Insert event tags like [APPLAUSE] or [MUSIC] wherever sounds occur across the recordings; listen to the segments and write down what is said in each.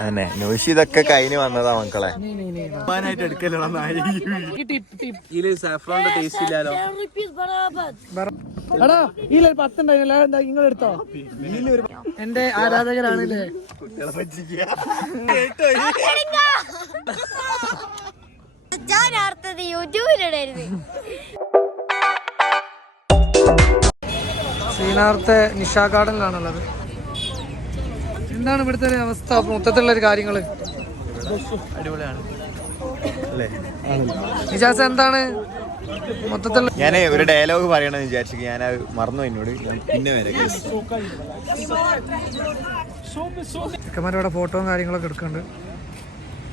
അന്നെ നൂഷി ഇതൊക്കെ കഴിഞ്ഞ് വന്നതാ മക്കളെ. എടാ എന്താ നിങ്ങൾ എടുത്തോ എന്റെ ആരാധകരാണല്ലേ ഞാൻ യൂട്യൂബിലിടായിരുന്നു ശ്രീനാഥത്തെ നിഷാ ഗാർഡനിലാണുള്ളത് എന്താണ് ഇവിടുത്തെ ഒരു അവസ്ഥ? മൊത്തത്തിലുള്ള ഒരു കാര്യങ്ങൾ നിജാസ് എന്താണ്? മൊത്തത്തിലുള്ള ഞാൻ ഒരു ഡയലോഗ് പറയണെന്ന് വിചാരിച്ചു. ഞാൻ മറന്നു എന്നോട്. പിന്നെ വരെ ചെക്കന്മാരുടെ ഫോട്ടോയും കാര്യങ്ങളൊക്കെ എടുക്കുന്നുണ്ട്.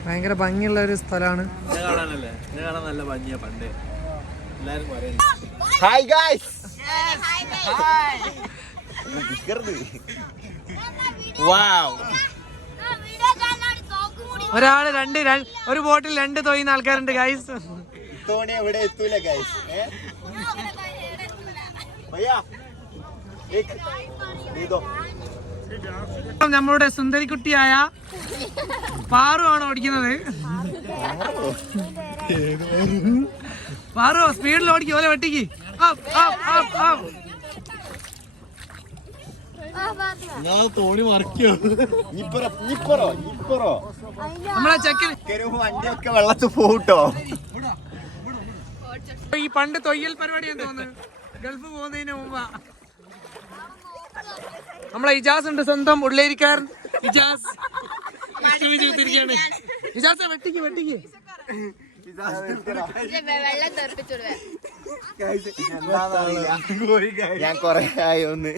ഭയങ്കര ഭംഗിയുള്ള ഒരു സ്ഥലമാണ്. ഇത് കാണാനല്ലേ? ഇത് കാണാൻ നല്ല ഭംഗിയാ പണ്ട്. എല്ലാരും പറയുന്നത് ഹായ് ഗായ്സ് ഒരാൾ രണ്ട് ഒരു ബോട്ടിൽ രണ്ട് തൊയ്യുന്ന ആൾക്കാരുണ്ട് ഗൈസ് തോണി എവിടെ എത്തൂല ഗൈസ് നമ്മളുടെ സുന്ദരിക്കുട്ടിയായ പാറു ആണ് ഓടിക്കുന്നത്. പാറു. സ്പീഡിൽ ഓടിക്കും ഓലെ വെട്ടിക്ക്. ഞാൻ തോണി മറിക്കോ ഇപ്പറോ ഇപ്പറോ ഇപ്പറോ നമ്മളെ ചെക്കൻ കരു വണ്ടിയൊക്കെ വെള്ളത്തിൽ പോട്ടോ ഈ പണ്ട് തൊയ്യൽ പരിപാടിയാന്ന് തോന്നുന്നു. ഗൾഫ് പോകുന്നതിന് മുമ്പാ. നമ്മളെ ഇജാസ് ഉണ്ട് സ്വന്തം ഉള്ളേരിക്കാരൻ. ഇജാസ്. ചെയ്തിരിക്കുകയാണ് ഇജാസ് വെട്ടിക്ക് വെട്ടിക്ക്. വെള്ളം തെറിപ്പിച്ചുവിടുവേ ഞാൻ കൊറേ ആയി ഒന്ന്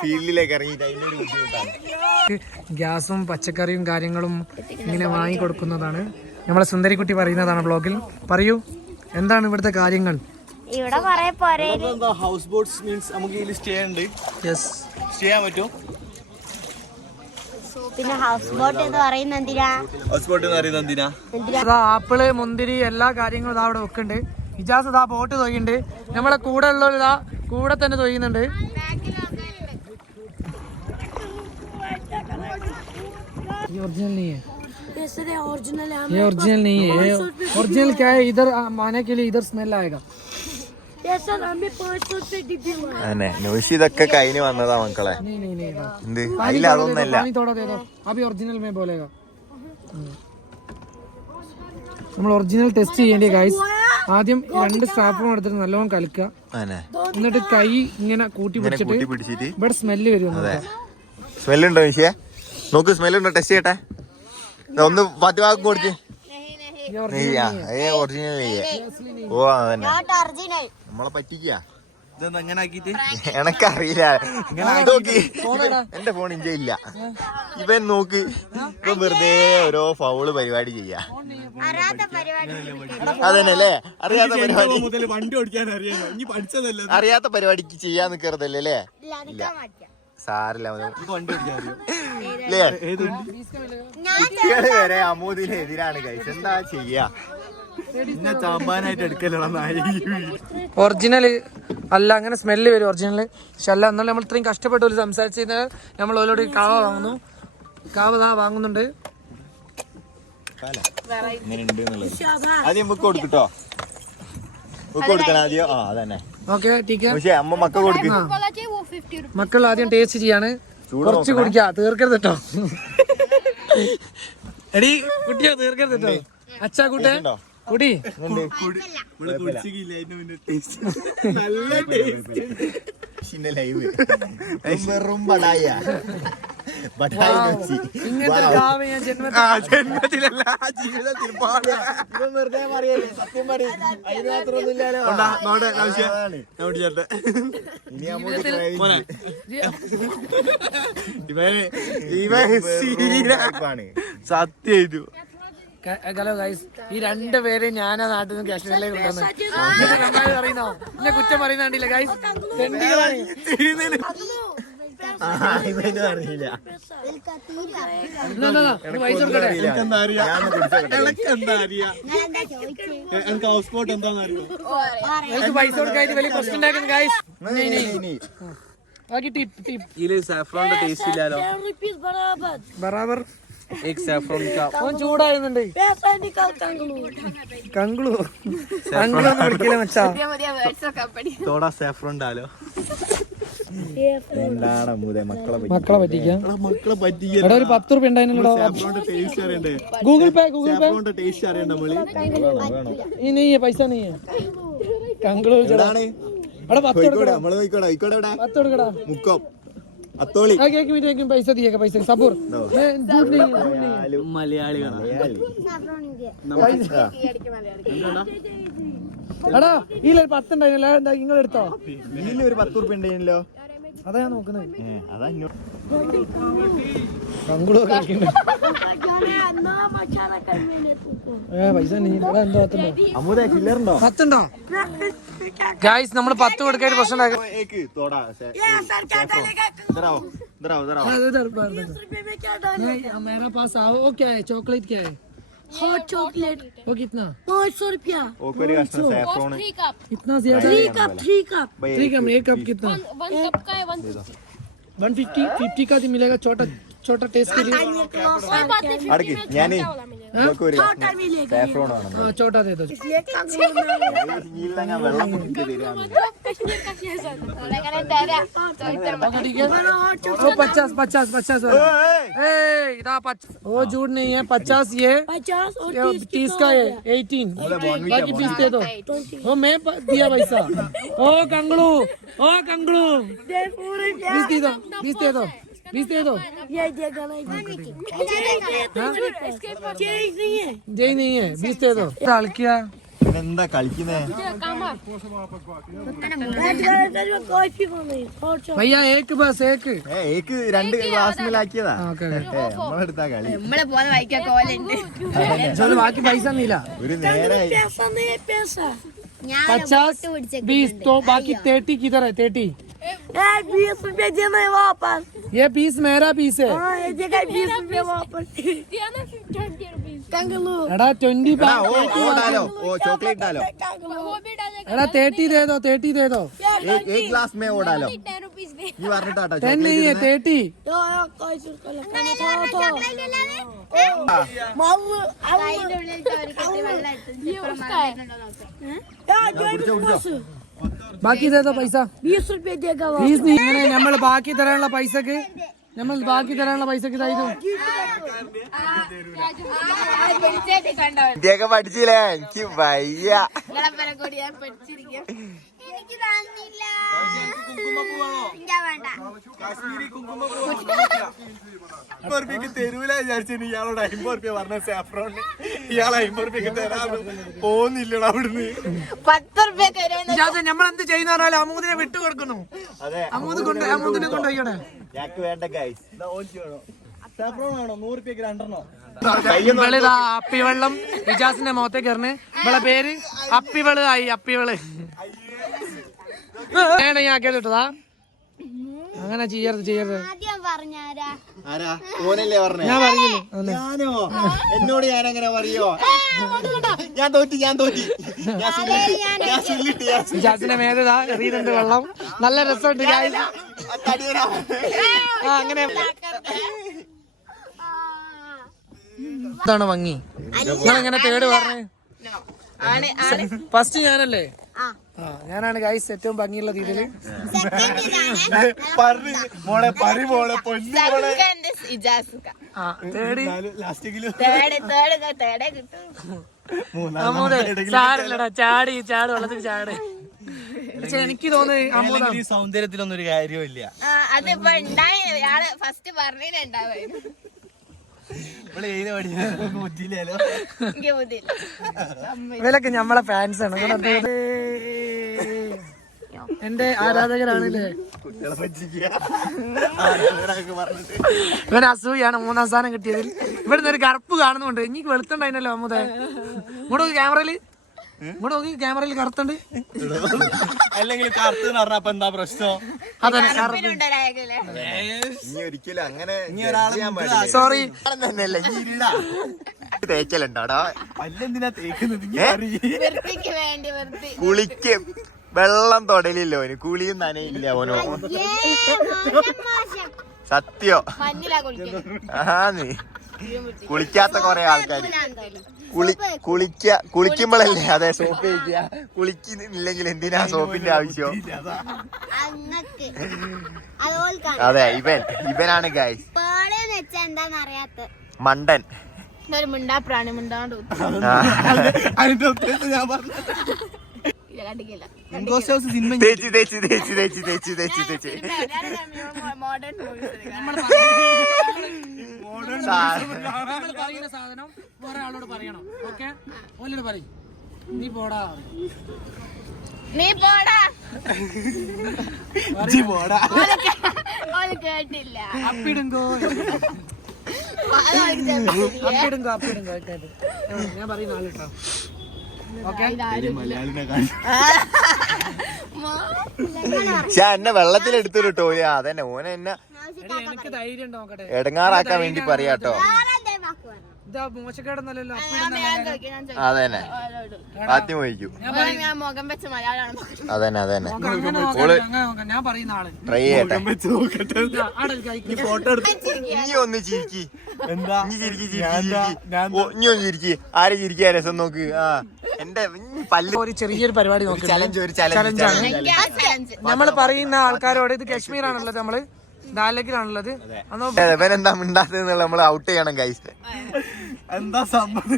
ഫീൽഡിലേക്ക് ഇറങ്ങിയിട്ട് അതിന്റെ ഒരു ബുദ്ധിമുട്ടാണ് ഗ്യാസും പച്ചക്കറിയും കാര്യങ്ങളും ഇങ്ങനെ വാങ്ങി കൊടുക്കുന്നതാണ്. നമ്മളെ സുന്ദരിക്കുട്ടി പറയുന്നതാണ് ബ്ലോഗിൽ പറയൂ എന്താണ് ഇവിടുത്തെ കാര്യങ്ങൾ? ഇവിടെ കൊറേ പോരെ എന്താ ഹൗസ് ബോട്ട്സ് മീൻസ് നമുക്ക് ഇതിൽ സ്റ്റേ ഉണ്ട് യെസ് സ്റ്റേ ചെയ്യാൻ പറ്റും പിന്നെ ഹൗസ് ബോട്ട് എന്ന് പറയുന്നത് എന്തിനാ? ഹൗസ് ബോട്ട് എന്ന് പറയുന്നത് എന്തിനാ? അതാ ആപ്പിൾ മുന്തിരി എല്ലാ കാര്യങ്ങളും അവിടെ വെക്കുന്നുണ്ട്. ഇജാസ് ഇതാ ബോട്ട് തൊയ്യുണ്ട് നമ്മളെ കൂടെ ഉള്ളവർ ഇതാ കൂടെ തന്നെ തൊയ്യുന്നുണ്ട് ये ओरिजिनल नहीं है ये ओरिजिनल नहीं है ये ओरिजिनल क्या है इधर आने के लिए इधर स्मेल आएगा അന്നെ നൂഷി ഇതൊക്കെ കഴിഞ്ഞ് വന്നതാ മക്കളെ नहीं नहीं नहीं इधर। എന്ത് पानी അതിൽ थोड़ा दे दो അതൊന്നല്ല पानी थोड़ा दे दो अभी ओरिजिनल में बोलेगा നമ്മൾ ഒറിജിനൽ ടെസ്റ്റ് ചെയ്യേണ്ടി ഗൈസ് ആദ്യം രണ്ട് സ്റ്റാഫും എടുത്തിട്ട് നല്ലോണം കലക്കുക. എന്നിട്ട് കൈ ഇങ്ങനെ കൂട്ടി പിടിച്ചിട്ട് പിടിച്ചിട്ട് ഇവിടെ സ്മെല്ല് വരും അതെ. സ്മെല്ലുണ്ടോ വിഷയ നോക്ക് സ്മെല്ലുണ്ടോ? ടെസ്റ്റ് ചെയ്യട്ടെ. ഒന്ന് പത്ത് വാക്ക് കൊടുത്ത് ഒറിജിനൽ ഓ അതന്നെ. നമ്മളെ പറ്റിക്കാ. [LAUGHS] എനക്കറിയില്ല. നോക്കി. എന്റെ ഫോൺ ഇന്ത്യ ഇല്ല. ഇവൻ നോക്ക്. ഇപ്പൊ വെറുതെ ഓരോ ഫൗൾ പരിപാടി ചെയ്യാ. അതന്നെ അറിയാത്ത പരിപാടി. വണ്ടി ഓടിക്കാൻ അറിയാത്ത പരിപാടിക്ക് ചെയ്യാൻ നിക്കരുതല്ലേ അല്ലേ? ഇല്ല സാറില്ല വരെ അമൂദിന് എതിരാണ് കഴിച്ച് എന്താ ചെയ്യാ? ഒറിജിനൽ ഒറിജിനൽ അല്ല അങ്ങനെ സ്മെല്ല് വരും ഒറിജിനൽ പക്ഷെ അല്ല എന്നാലും നമ്മൾ ഇത്രയും കഷ്ടപ്പെട്ട് ഒരു സംസാരിച്ചതിന് നമ്മൾ ഓരോട് കാവ വാങ്ങുന്നു. കാവ ദാ വാങ്ങുന്നുണ്ട്. മക്കൾ ആദ്യം ടേസ്റ്റ് ചെയ്യാണ്. കുറച്ച് കുടിക്കാ. തീർക്കരുത് കേട്ടോ എടി കുട്ടിയോ തീർക്കരുത് കേട്ടോ അച്ഛാ കൂട്ടെ? കുടി. നല്ല ടേസ്റ്റ് ലൈവ് വെറും ബടായ ജന്മത്തിലല്ല ജീവിതത്തിൽ വെറുതെ പറയല്ലേ? സത്യം പറയും. സത്യം ഹലോ ഗൈസ് ഈ രണ്ട് പേരെ ഞാനാ നാട്ടിൽ നിന്ന് കാശ്മീരിലേക്ക് കൊണ്ടുവന്നത് പറയുന്നോ? എന്നെ കുറ്റം പറയുന്നില്ല ഗൈസ് അറിയില്ല. എനക്ക് അറിയാ? എനിക്ക് ഹൗസ് ബോട്ട് എന്താന്ന് അറിയോ നിങ്ങൾക്ക് പൈസ കൊടുക്കാനായിട്ട് വലിയ പ്രശ്നം ഉണ്ടാക്കുന്നു ഗൈസ്. ബാക്കി ടിപ്പ് ടിപ്പ് ഇതിൽ സാഫ്രോണിന്റെ ടേസ്റ്റ് ഇല്ലാലോ? ബറാബർ. एक सैफरन का ഓൻ ചൂടായിരുന്നുണ്ട് കങ്കളു കങ്കളു ഒന്നും പിടിക്കില്ല മച്ചാ थोड़ा सैफरन डालो എന്താണ് മൂതെ മക്കളെ പറ്റി മക്കളെ പറ്റിക്കാം മക്കളെ പറ്റിയ എടാ ഒരു പത്ത് റുപ്യ ഉണ്ടായിരുന്നല്ലോ സാഫ്രോണിന്റെ ടേസ്റ്റ് അറിയണ്ടേ ഗൂഗിൾ പേ ഗൂഗിൾ പേ സാഫ്രോണിന്റെ ടേസ്റ്റ് അറിയണ്ട നമ്മള് ഈ നെയ്യ് പൈസ നെയ്യ് കങ്കളു എടാ പത്ത് കോഴിക്കോട് കൊടുക്കടാ നമ്മള് കോഴിക്കോട് കോഴിക്കോട് എവിടെ പത്ത് കൊടുക്കടാ മുക്കം അത്തോളി. ആ കേക്ക് വീട്ടിലേക്ക് പൈസ പൈസ സബൂർ. മലയാളികളാണ് എടാ ഈ ഒരു പത്ത് ഉണ്ടായിരുന്നല്ലോ എന്താ നിങ്ങൾ എടുത്തോ ഇതിൽ ഒരു പത്ത് ഉറുപ്പ്യ ഉണ്ടായിരുന്നല്ലോ അതാ ഞാൻ നോക്കുന്നത്. അതാ ഇങ്ങോട്ട് കങ്കളു ഏ പൈസ നെയ്യ് എടാ എന്തോ പത്തുണ്ടോ അമുദേ ചില്ലറുണ്ടോ പത്തുണ്ടോ ഗായ്സ് നമ്മൾ പത്ത് കൊടുക്കാൻ പ്രശ്നം ഉണ്ടാക്കും एक थोड़ा से इधर आओ इधर आओ इधर आओ हाँ, इधर, इधर, इधर। नहीं मेरा पास आओ वो क्या है चॉकलेट क्या है हॉट चॉकलेट वो कितना पाँच सौ रुपया ഓക്ക് ഒരു കഷ്ണം സാഫ്രോൺ कितना ज्यादा थ्री कप थ्री कप ठीक है एक कप कितना वन फिफ्टी फिफ्टी का भी मिलेगा छोटा छोटा टेस्ट के लिए അടക്ക് ഞാനേ [LAUGHS] ഇതൊക്കെ ഒരു സാഫ്രോൺ ആണ് हाँ छोटा दे दो ഞാൻ വെള്ളം കുടിച്ച് തരാണ് ठीक है वो पचास पचास पचास वाला ए इधर पचास वो झूठ नहीं है पचास ये पचास और ये तीस का है एटीन बाकी बीस दे दो वो मैं प- दिया पैसा [LAUGHS] ओ कंगड़ू ओ कंगड़ू बीस दे दो बीस दे दो बीस दे दो ये देगा नहीं चेंज नहीं है जय नहीं है बीस दे दो डाल किया ഇതെന്താ കളിക്കുന്നേ कॉफी को नहीं हॉट चॉकलेट भैया एक बस एक ഏ ഏക്ക് രണ്ട് ഗ്ലാസ് മേലാക്കിയതാ हाँ, okay, okay. ഏ, നമ്മളെടുത്താ കളി चलो बाकी पैसा मिला ഒരു നേരായി पैसा नहीं है पैसा पचास बीस बीस रुपए देना है वापस ये पीस मेरा पीस है हाँ, ये जगह बीस रुपए वापस दिया ना ट्वेंटी रुपीज कंगलू एड़ा ट्वेंटी एड़ा वो वो डालो वो चॉकलेट डालो वो भी डालेगा एड़ा थर्टी दे दो थर्टी दे दो एक एक में वो डालो ten rupees they you are not आटा टेन नहीं है थर्टी यो यो कोई सुरको लगाना था तो मामू अब ये उसका है या जो ബാക്കി തരാ പൈസ. ബീസ് ഫീസ് നീ നമ്മൾ ബാക്കി തരാനുള്ള പൈസക്ക് നമ്മൾ ബാക്കി തരാനുള്ള പൈസക്ക് ഇതായിരുന്നു പഠിച്ചില്ലേ? എനിക്ക് വയ്യ. എനിക്ക് തന്നില്ല. വേണ്ട. അമ്പത് റുപ്യക്ക് തരൂല വിചാരിച്ചു ഇയാളോട് അമ്പത് റുപ്യ പറഞ്ഞ സാഫ്രോണ് ഇയാൾ അമ്പത് റുപ്യക്ക് തരാൻ പോകുന്നില്ലടാ അവിടുന്ന്. ഇജാസ് നമ്മൾ എന്ത് ചെയ്യുന്ന പറഞ്ഞാൽ അമൂദിനെ വിട്ടു കൊടുക്കുന്നു. അമൂദ് കൊണ്ട് അമൂദിനെ കൊണ്ടുപോയിക്കോട്ടെ. ഞങ്ങക്ക് വേണ്ട ഗൈസ് സാഫ്രോൺ വേണോ. നൂറ് റുപ്യക്ക് രണ്ടെണ്ണോ? ഇവളിതാ അപ്പിവെള്ളം. ഇജാസിന്റെ മുഖത്തേക്ക് എറിഞ്ഞ് ഇവളെ പേര് അപ്പിവൾ ആയി അപ്പിവൾ. വേണ ഞാൻ കേട്ടിട്ടതാ. അങ്ങനെ ചെയ്യരുത് ചെയ്യരുത്. ആദ്യം പറഞ്ഞാരാ? ആരാ? ഓനല്ലേ പറഞ്ഞേ? ഞാൻ പറഞ്ഞില്ലേ? ഞാനോ? എന്നോട് ഞാൻ അങ്ങനെ പറയോ ഞാൻ തോറ്റി. ഞാൻ തോറ്റി. ഇജാസിന്റെ മേലതാ എറിയുന്നുണ്ട് വെള്ളം. നല്ല രസമുണ്ട് അങ്ങനെ. ഇതാണ് ഭംഗി. നിങ്ങൾ എങ്ങനെ തേട് പറഞ്ഞേ? ഫസ്റ്റ് ഞാനല്ലേ? ആ ഞാനാണ് ഗൈസ് ഏറ്റവും ഭംഗിയുള്ള രീതിയിൽ. പറി മോളെ പറി മോളെ പൊന്നു മോളെ. ആ തേടി. ചാടില്ലടാ ചാടി ചാട് വെള്ളത്തിൽ ചാട്. പക്ഷെ എനിക്ക് തോന്നുന്നു അമ്മൂത ഈ സൗന്ദര്യത്തിലൊന്നും ഒരു കാര്യമില്ല അതിപ്പോ ഉണ്ടായി ഫസ്റ്റ് പറഞ്ഞിട്ടുണ്ടാവും ഇവരൊക്കെ നമ്മളെ ഫാൻസ് ആണ്. എന്റെ ആരാധകരാണല്ലേ? ഇവൻ അസൂയാണ് മൂന്നാം സ്ഥാനം കിട്ടിയതിൽ. ഇവിടുന്ന് ഒരു കറുപ്പ് കാണുന്നുണ്ട്. എനിക്ക് വെളുത്തുണ്ടായിരുന്നല്ലോ അമ്മൂതെ. ഇങ്ങോട്ട് ക്യാമറയിൽ ക്യാമറയിൽ ഇങ്ങോട്ട് നോക്കി ക്യാമറയിൽ കറുത്തുണ്ട്. അല്ലെങ്കിൽ കറുത്ത് എന്ന് പറഞ്ഞപ്പോ എന്താ പ്രശ്നം? അതന്നെ കറുപ്പ്. ഉണ്ടായാലേ ഇനി ഒരിക്കലും അങ്ങനെ ഇനി ഒരാളെ ചെയ്യാൻ മുമ്പിൽ പാടില്ല. സോറി തന്നെയല്ല. തേക്കലുണ്ടോടാ? പല്ലെന്തിനാ തേക്കുന്നത്? ഏ? വൃത്തിക്ക് വേണ്ടി വൃത്തി. കുളിക്കും വെള്ളം തൊടലില്ല ഓന്. കുളിയും നനയില്ല ഓനോ. സത്യോ? മഞ്ഞിലാ കുളിക്കുന്നത് ആന്ന് കുളിക്കാത്ത കൊറേ ആൾക്കാർ കുളി കുളിക്ക കുളിക്കുമ്പോഴല്ലേ അതെ സോപ്പ് കഴിക്കുക കുളിക്കുന്നില്ലെങ്കിൽ എന്തിനാ സോപ്പിന്റെ ആവശ്യം? അതെ. ഇവൻ ഇവനാണ് ഗായ് മണ്ടൻ. ഒരു മിണ്ടാ പ്രാണി മിണ്ടാണ്ട്. അതിന്റെ ഉദ്ദേശം ഞാൻ പറഞ്ഞു മോഡേൺ നമ്മൾ പറയുന്ന സാധനം വേറെ ആളോട് പറയണം ഓക്കെ? ഓലോട് പറയും. നീ പോടാ. നീ പോടാ. പോടാ. ഓൽ കേട്ടില്ല. അപ്പിടുങ്കോ? അപ്പിടുങ്കോ അപ്പിടുങ്കോ കേട്ടത്. ഞാൻ പറയുന്ന ആളിട്ടോ ഓക്കെ? മലയാളിനെ കാണി. പക്ഷെ എന്നെ വെള്ളത്തിലെടുത്തിട്ടോ അതന്നെ. ഓനെ എന്നെ എടങ്ങാറാക്കാൻ വേണ്ടി പറയാട്ടോ. ഇതാ മോശക്കേടൊന്നല്ലല്ലോ അതന്നെ. ആദ്യം വഹിക്കും അതന്നെ അതന്നെ. ഞാൻ പറയുന്ന ആൾ. ട്രൈ ചെയ്യട്ടെ. ഫോട്ടോ ഇനി ഒന്ന് ചിരിക്കി. എന്താ? ഇനി ചിരിക്കി ഇനി ഒന്ന് ആരെ രസം നോക്ക്? ആ. എന്റെ പല്ല് ഒരു ചെറിയൊരു പരിപാടി നോക്കാം ചലഞ്ച് ഒരു ചലഞ്ച് ആണ്. ചലഞ്ച് ചലഞ്ച് നമ്മൾ പറയുന്ന ആൾക്കാരോട് ഇത് കശ്മീർ ആണുള്ളത് നമ്മൾ ദാലക്കിലാണുള്ളത് എന്താ മിണ്ടാത്തത് നമ്മൾ ഔട്ട് ചെയ്യണം കൈസ് എന്താ സംഭവം?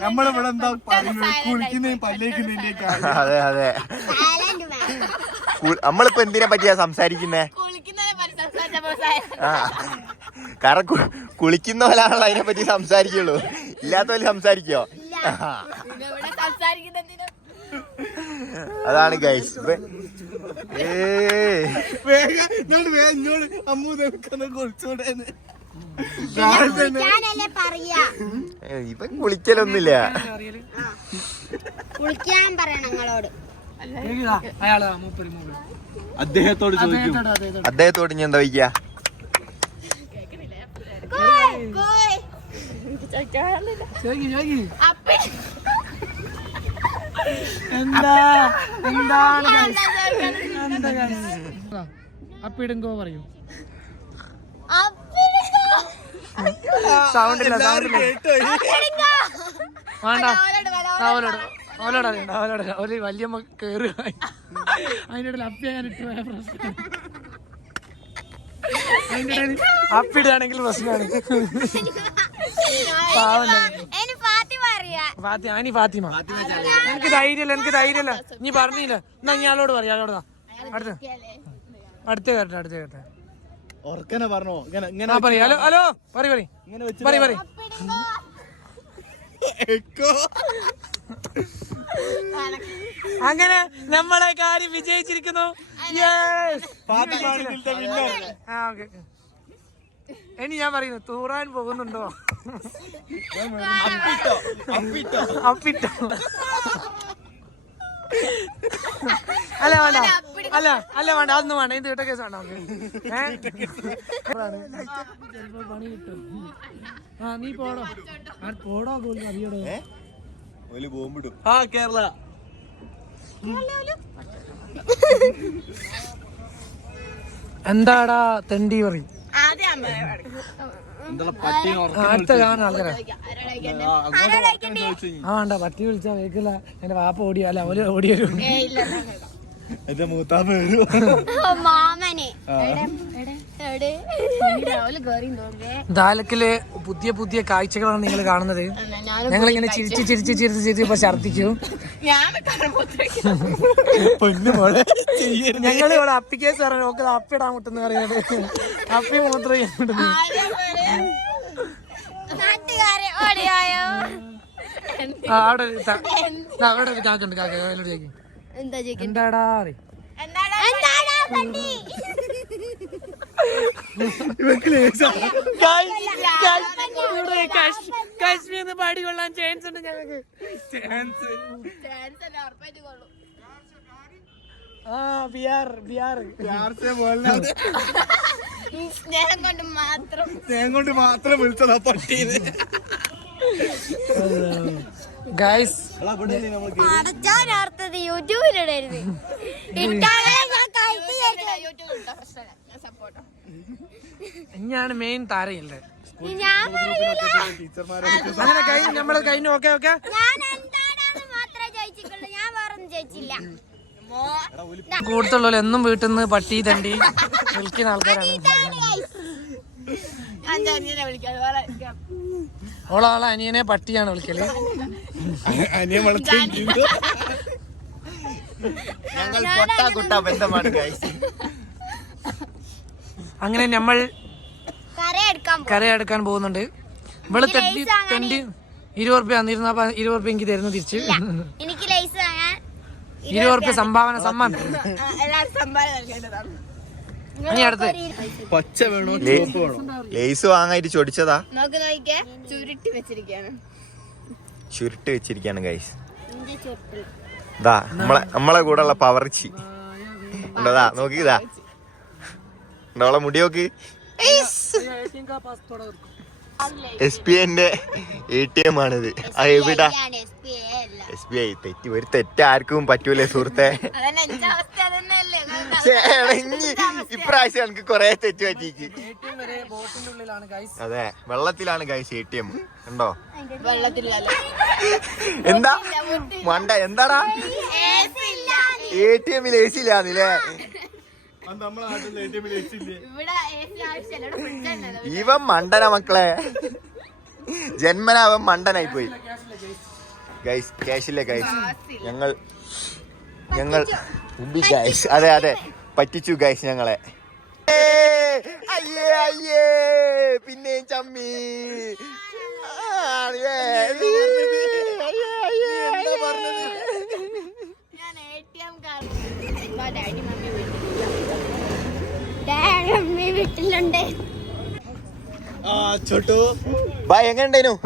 നമ്മളിവിടെ എന്താ പറയുന്നത് പല്ലേക്കുന്നതിന്റെയും കാര്യം അതെ അതെ. നമ്മളിപ്പോ എന്തിനെ പറ്റിയാ സംസാരിക്കുന്നേ? കാരണം കു- കുളിക്കുന്ന പോലാണല്ലോ അതിനെ പറ്റി സംസാരിക്കുള്ളൂ. ഇല്ലാത്ത പോലെ സംസാരിക്കോ അതാണ് ഗൈസ് ഏ വേഗം ഇങ്ങോട്ട് വേഗം ഇങ്ങോട്ട് അമ്മു നിൽക്കുന്ന കുളിച്ചോടേന്ന് ഇവൻ കുളിക്കലൊന്നുമില്ല കുളിക്കാൻ പറയണം നിങ്ങളോട്. അദ്ദേഹത്തോട് ചോദിക്കും. അദ്ദേഹത്തോട് ഞാൻ എന്താ വയ്ക്കുക എന്താ? എന്താണ് അപ്പിടുങ്കോ പറയൂ. സൗണ്ട് ഇല്ല സൗണ്ട് ഇല്ല വേണ്ട. അറിയണ്ട ഒരു വലിയ കേറുക അതിന്റെ ഇടയിൽ അപ്പി ഞാൻ ഇട്ട് പോയ പ്രശ്നം. അപ്പിടുകയാണെങ്കിൽ പ്രശ്നമാണ്. ഫാത്തിമ അറിയാ. ഫാത്തിമ ആനി ഫാത്തിമ. എനിക്ക് ധൈര്യമില്ല എനിക്ക് ധൈര്യമില്ല. നീ പറഞ്ഞില്ല. എന്നാ ഞാൻ ആളോട് പറയാം ആളോട് അടുത്ത. അടുത്ത കേട്ടെ അടുത്ത കേട്ടെ. ഉറക്കനെ പറഞ്ഞോ. ഇങ്ങനെ ഇങ്ങനെ ആ പറയും. ഹലോ ഹലോ പറ പറ ഇങ്ങനെ വെച്ച് പറ പറ എക്കോ. അങ്ങനെ നമ്മളെ കാര്യം വിജയിച്ചിരിക്കുന്നു. Yes. ഫാത്തിമാണിന്റെ വിന്നർ. ആ ഓക്കെ. ഇനി ഞാൻ പറയുന്നു തൂറാൻ പോകുന്നുണ്ടോ? അപ്പിട്ടോ അപ്പിട്ടോ. അപ്പിട്ടോ. അല്ല വേണ്ട. അല്ല അല്ല വേണ്ട. അതൊന്നും വേണ്ട. ഇത് കേട്ട കേസ് വേണ്ട പണി കിട്ടും. ആ നീ പോടോ. ആ, പോടോ പോലും അറിയടോ ഒരു ബോംബിടും. ആ കേരള. എന്താടാ തെണ്ടി പറയും? ആദ്യം അടുത്ത കാണുന്ന ആൾക്കാരാ. ആ വേണ്ട പട്ടി വിളിച്ചാ കേക്കില്ല. എന്റെ വാപ്പ ഓടിയോ അല്ല അവർ ഓടി വരും എന്റെ മൂത്താപ്പ വരൂ. മാമനെ. ദാലക്കിൽ പുതിയ പുതിയ കാഴ്ചകളാണ് നിങ്ങൾ കാണുന്നത്. ഞങ്ങൾ ഇങ്ങനെ ചിരിച്ച് ചിരിച്ച് ചിരിച്ച് ചിരിച്ച് ഇപ്പൊ ഛർദിച്ചു മോളെ ഞങ്ങൾ ഇവിടെ അപ്പിക്കേസ് പറഞ്ഞു നോക്കുന്നത് അപ്പിടാൻ മുട്ടെന്ന് പറയുന്നത്. അപ്പി മൂത്രം ചെയ്യാൻ മുട്ടുന്നു. നാട്ടുകാരെ ഓടിയായോ ആ, അവിടെ ഒരു അവിടെ ഒരു കാക്കുണ്ട് കാക്ക അതിലോട്ട് ചോദിക്കും. എന്താ എന്താടാ പാടി കൊള്ളാൻ ചാൻസ് ഉണ്ട് ഞങ്ങൾക്ക് ചാൻസ് അല്ല ഉറപ്പായിട്ട് കൊള്ളും. ആ ബിയാർ ബിയാർ സ്നേഹം കൊണ്ട് മാത്രം. സ്നേഹം കൊണ്ട് മാത്രം വിളിച്ചതാ പട്ടീന്ന്. ഗൈസ് യൂട്യൂബിലിടരുത്. ഞാൻ മെയിൻ താരയില്ലേ? ഞാൻ പറയൂല. അങ്ങനെ കഴിഞ്ഞു നമ്മൾ കഴിഞ്ഞു ഓക്കെ ഓക്കെ കൂടുതലുള്ള എന്നും വീട്ടിൽ നിന്ന് പട്ടി തണ്ടി വിൽക്കുന്ന ആൾക്കാരാണ്. ഓളാളെ അനിയനെ പട്ടിയാണ് വിളിക്കൽ. അനിയൻ വളർത്തി. ഞങ്ങൾ പൊട്ടാ കുട്ടാ ബന്ധമാണ് ഗൈസ് അങ്ങനെ നമ്മൾ കരയെടുക്കാൻ പോകുന്നുണ്ട്. ഇവൾ തെണ്ടി തെണ്ടി ഇരുപത് റുപ്യ തന്നിരുന്ന ഇരുപത് റുപ്യ എനിക്ക് തരുന്നു തിരിച്ച്. ഇരുപത് റുപ്യ സംഭാവന സമ്മാനം. പച്ച വേണോ ചുവപ്പ് വേണോ? ലേസ് വാങ്ങായിട്ട് ചൊടിച്ചതാ നോക്ക് നോക്കിക്കേ. ചുരുട്ടി വെച്ചിരിക്കാണ് ഗൈസ് എന്റെ ഇതാ നമ്മളെ നമ്മളെ കൂടെ ഉള്ള പവർച്ചി ഉണ്ടതാ നോക്കി ഇതാ ഉണ്ടോ അവളെ മുടി നോക്ക്. എസ് പി ഐന്റെ എ ടി എം ആണിത്. ആ എവിടാ? എസ് ബി ഐ തെറ്റി ഒരു തെറ്റ് ആർക്കും പറ്റൂലേ സുഹൃത്തെ. ഇഞ്ഞി ഇപ്രാവശ്യം എനിക്ക് കൊറേ തെറ്റ് പറ്റിക്ക് അതെ വെള്ളത്തിലാണ് ഗൈസ് എ ടി എം ഉണ്ടോ എന്താ? മണ്ട എന്താടാ? എ ടി എമ്മിൽ എ സി ഇല്ലാന്നില്ലേ? ഇവൻ മണ്ടന മക്കളെ. ജന്മന അവൻ മണ്ടനായി പോയി. ഗൈസ് ക്യാഷില്ലേ ഗൈസ് ഞങ്ങൾ ഞങ്ങൾ ഉബി ഗൈസ് അതെ അതെ. പറ്റിച്ചു ഗൈസ് ഞങ്ങളെ. അയ്യേ അയ്യേ. പിന്നെയും ചമ്മി. വീട്ടിലുണ്ട്. ചോട്ടു. ബൈ എങ്ങനെയുണ്ടായിരുന്നു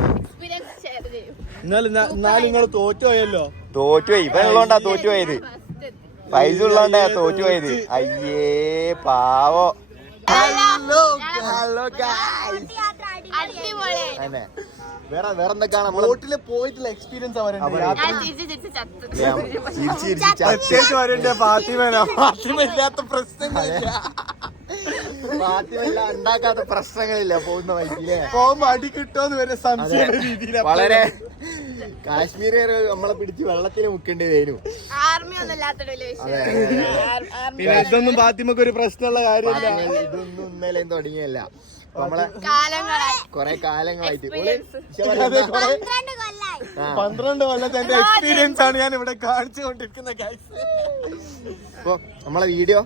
എന്നാലും നിങ്ങൾ തോറ്റുപോയല്ലോ തോറ്റുപോയി ഇപ്പൊ ഉള്ളോണ്ടാ തോറ്റുപോയത് പൈസ ഉള്ളോണ്ടാ തോറ്റുപോയത് അയ്യേ പാവോ. ഹലോ അതെ വേറെ വേറെ എന്തൊക്കെയാണ് ബോട്ടിൽ പോയിട്ടുള്ള എക്സ്പീരിയൻസ് അവരുണ്ട്. ഫാത്തിമേന ഫാത്തിമ ഇല്ലാത്ത പ്രശ്നങ്ങളില്ല. ഫാത്തിമ ഉണ്ടാക്കാത്ത പ്രശ്നങ്ങളില്ല പോകുന്ന വഴിക്കില്ലേ പോകുമ്പോ അടി കിട്ടുമെന്ന് വരെ സംശയ രീതിയിലാണ് വളരെ കാശ്മീർ നമ്മളെ പിടിച്ച് വെള്ളത്തിൽ മുക്കേണ്ടി വരും. ആർമി ഒന്നും പിന്നെ ഇതൊന്നും ഫാത്തിമക്ക് ഒരു പ്രശ്നമുള്ള കാര്യമില്ല. ഇതൊന്നും ഇന്നലെ തുടങ്ങിയല്ല. നമ്മളെ കാലങ്ങളായി. കൊറേ കാലങ്ങളായിട്ട്. പന്ത്രണ്ട് കൊല്ലത്തെ എന്റെ എക്സ്പീരിയൻസ് ആണ് ഞാൻ ഇവിടെ കാണിച്ചു കൊണ്ടിരിക്കുന്ന guys. അപ്പൊ നമ്മളെ വീഡിയോ?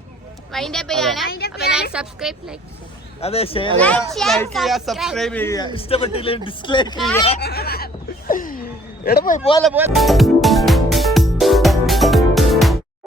സബ്സ്ക്രൈബ് ലൈക്ക് അതെ. ഷെയർ ലൈക്ക് ചെയ്യുക സബ്സ്ക്രൈബ് ചെയ്യുക ഇഷ്ടപ്പെട്ടില്ലെങ്കിൽ ഡിസ്ലൈക്ക് ചെയ്യുക. എടപ്പോയി പോലെ പോലെ